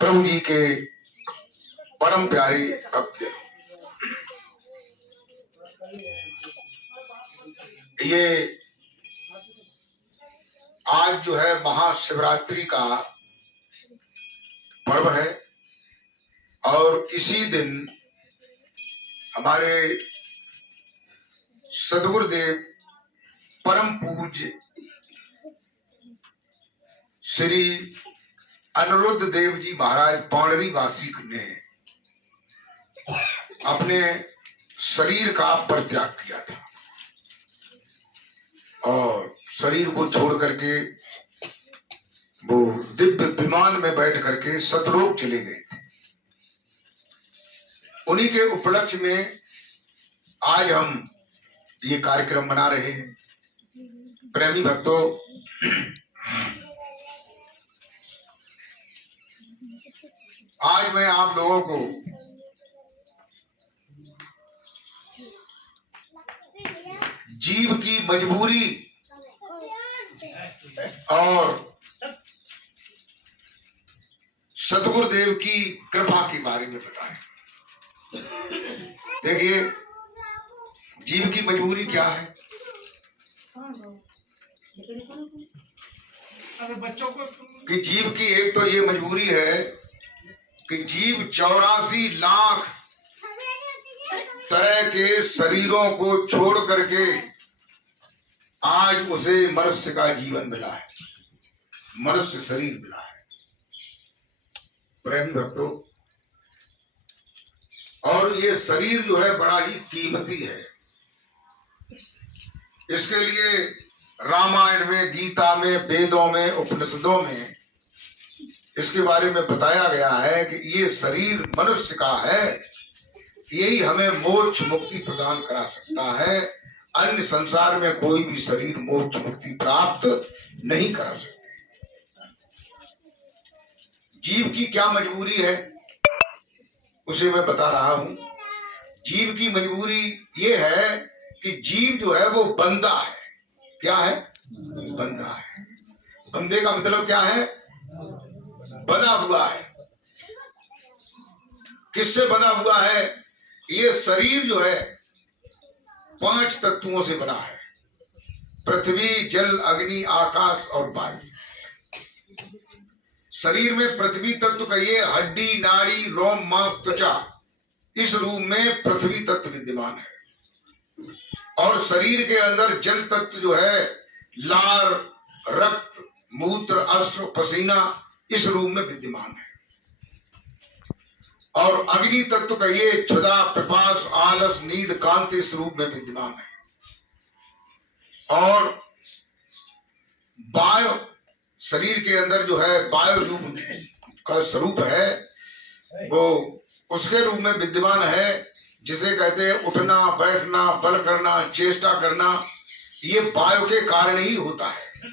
प्रभु जी के परम प्यारे भक्त। ये आज जो है महाशिवरात्रि का पर्व है और इसी दिन हमारे सद्गुरुदेव परम पूज्य श्री अनिरुद्ध देव जी महाराज पौंडरी वासी ने अपने शरीर का परित्याग किया था और शरीर को छोड़ करके वो दिव्य विमान में बैठ करके सतलोक चले गए थे। उन्हीं के उपलक्ष्य में आज हम ये कार्यक्रम मना रहे हैं। प्रेमी भक्तों, आज मैं आप लोगों को जीव की मजबूरी और सद्गुरुदेव की कृपा के बारे में बताएं। देखिए, जीव की मजबूरी क्या है? बच्चों को कि जीव की एक तो ये मजबूरी है कि जीव 84 लाख तरह के शरीरों को छोड़ करके आज उसे मनुष्य का जीवन मिला है, मनुष्य शरीर मिला है। प्रेमी भक्तों, और ये शरीर जो है बड़ा ही कीमती है। इसके लिए रामायण में, गीता में, वेदों में, उपनिषदों में इसके बारे में बताया गया है कि ये शरीर मनुष्य का है, यही हमें मोक्ष मुक्ति प्रदान करा सकता है। अन्य संसार में कोई भी शरीर मोक्ष मुक्ति प्राप्त नहीं करा सकते। जीव की क्या मजबूरी है उसे मैं बता रहा हूं। जीव की मजबूरी ये है कि जीव जो है वो बंदा है। क्या है? बंदा है। बंदे का मतलब क्या है? बंधा हुआ है। किससे बंधा हुआ है? ये शरीर जो है 5 तत्वों से बना है: पृथ्वी, जल, अग्नि, आकाश और वायु। शरीर में पृथ्वी तत्व का ये हड्डी, नाड़ी, रोम, मांस, त्वचा, इस रूप में पृथ्वी तत्व विद्यमान है। और शरीर के अंदर जल तत्व जो है लार, रक्त, मूत्र, अश्रु, पसीना, इस रूप में विद्यमान है। और अग्नि तत्व का ये क्षुधा, पिपास, आलस, नींद, कांति, इस रूप में विद्यमान है। और वायु शरीर के अंदर जो है वायु रूप का स्वरूप है, वो उसके रूप में विद्यमान है, जिसे कहते हैं उठना, बैठना, बल करना, चेष्टा करना, ये वायु के कारण ही होता है।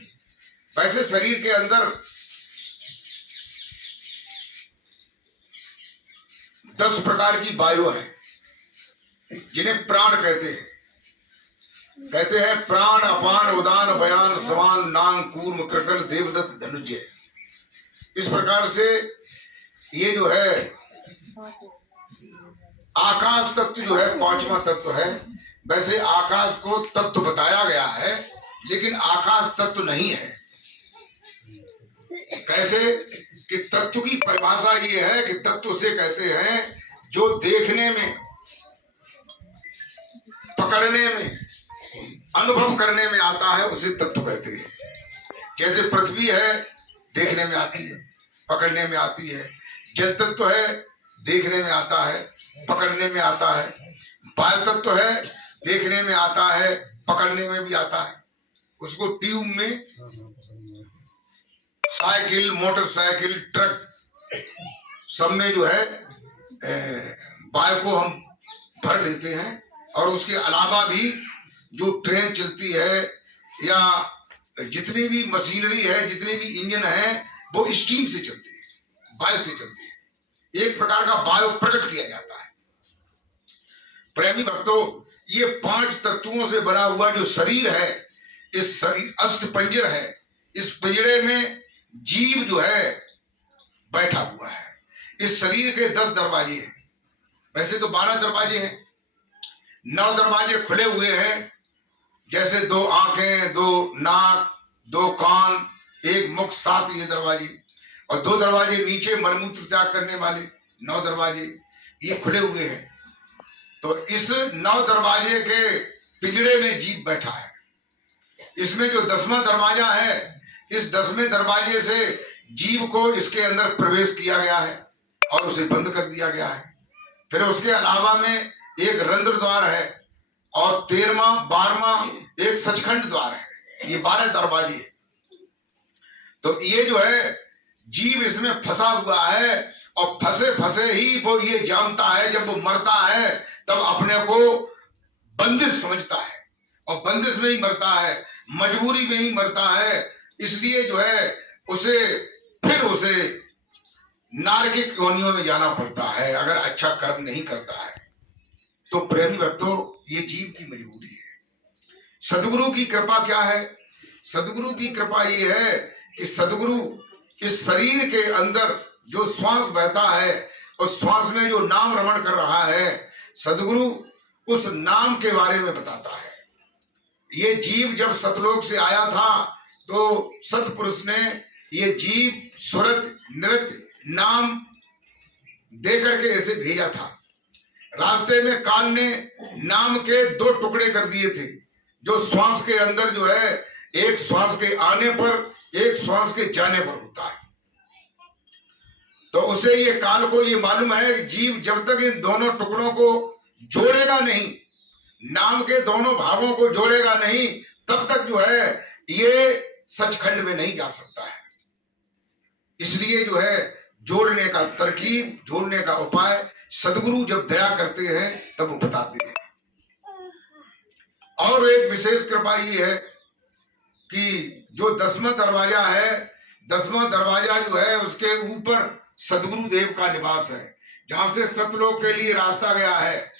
वैसे शरीर के अंदर 10 प्रकार की वायु है जिन्हें प्राण कहते हैं। कहते हैं प्राण, अपान, उदान, बयान, समान, नांग, कूर्म, कृटल, देवदत्त, धनुजय। इस प्रकार से ये जो है आकाश तत्व जो है 5वां तत्व है। वैसे आकाश को तत्व बताया गया है, लेकिन आकाश तत्व नहीं है। कैसे कि तत्व की परिभाषा ये है कि तत्व से कहते हैं जो देखने में, पकड़ने में, अनुभव करने में आता है, उसे तत्व कहते हैं। जैसे पृथ्वी है, देखने में आती है, पकड़ने में आती है। जल तत्व है, देखने में आता है, पकड़ने में आता है। वायु तत्व है, देखने में आता है, पकड़ने में भी आता है। उसको ट्यूब में साइकिल, मोटरसाइकिल, ट्रक सब में जो है वायु को हम भर लेते हैं। और उसके अलावा भी जो ट्रेन चलती है या जितनी भी मशीनरी है, जितने भी इंजन है, वो स्टीम से चलती है, वायु से चलती है। एक प्रकार का वायु प्रकट किया जाता है। प्रेमी भक्तों, ये 5 तत्वों से बना हुआ जो शरीर है, इस शरीर अष्ट पंजर है। इस पंजरे में जीव जो है बैठा हुआ है। इस शरीर के 10 दरवाजे हैं, वैसे तो 12 दरवाजे हैं। 9 दरवाजे खुले हुए हैं, जैसे 2 आंखें, 2 नाक, 2 कान, 1 मुख, 7 ये दरवाजे, और 2 दरवाजे नीचे मलमूत्र त्याग करने वाले, 9 दरवाजे ये खुले हुए हैं। तो इस 9 दरवाजे के पिंजड़े में जीव बैठा है। इसमें जो 10वां दरवाजा है, इस 10वें दरवाजे से जीव को इसके अंदर प्रवेश किया गया है और उसे बंद कर दिया गया है। फिर उसके अलावा में एक रंध्र द्वार है और 13वां 12वां एक सचखंड द्वार है। ये 12 दरवाजे। तो ये जो है जीव इसमें फंसा हुआ है, और फंसे फंसे ही वो ये जानता है, जब वो मरता है तब अपने को बंदिश समझता है, और बंदिश में ही मरता है, मजबूरी में ही मरता है। इसलिए जो है उसे नारकिक योनियों में जाना पड़ता है, अगर अच्छा कर्म नहीं करता है तो। प्रेमी भक्तों, ये जीव की मजबूरी है। सदगुरु की कृपा क्या है? सदगुरु की कृपा ये है कि सदगुरु इस शरीर के अंदर जो श्वास बहता है, उस श्वास में जो नाम रमण कर रहा है, सदगुरु उस नाम के बारे में बताता है। ये जीव जब सतलोक से आया था तो सतपुरुष ने ये जीव सुरत नृत्य नाम दे करके ऐसे भेजा था। रास्ते में काल ने नाम के 2 टुकड़े कर दिए थे, जो श्वास के अंदर जो है, एक श्वास के आने पर, एक श्वास के जाने पर होता है। तो उसे ये काल को ये मालूम है कि जीव जब तक इन दोनों टुकड़ों को जोड़ेगा नहीं, नाम के दोनों भागों को जोड़ेगा नहीं, तब तक जो है ये सचखंड में नहीं जा सकता है। इसलिए जो है जोड़ने का तरकीब, जोड़ने का उपाय सदगुरु जब दया करते हैं तब वो बताते हैं। और एक विशेष कृपा ये है कि जो 10वां दरवाजा है, 10वां दरवाजा जो है उसके ऊपर सदगुरु देव का निवास है, जहां से सतलोक के लिए रास्ता गया है।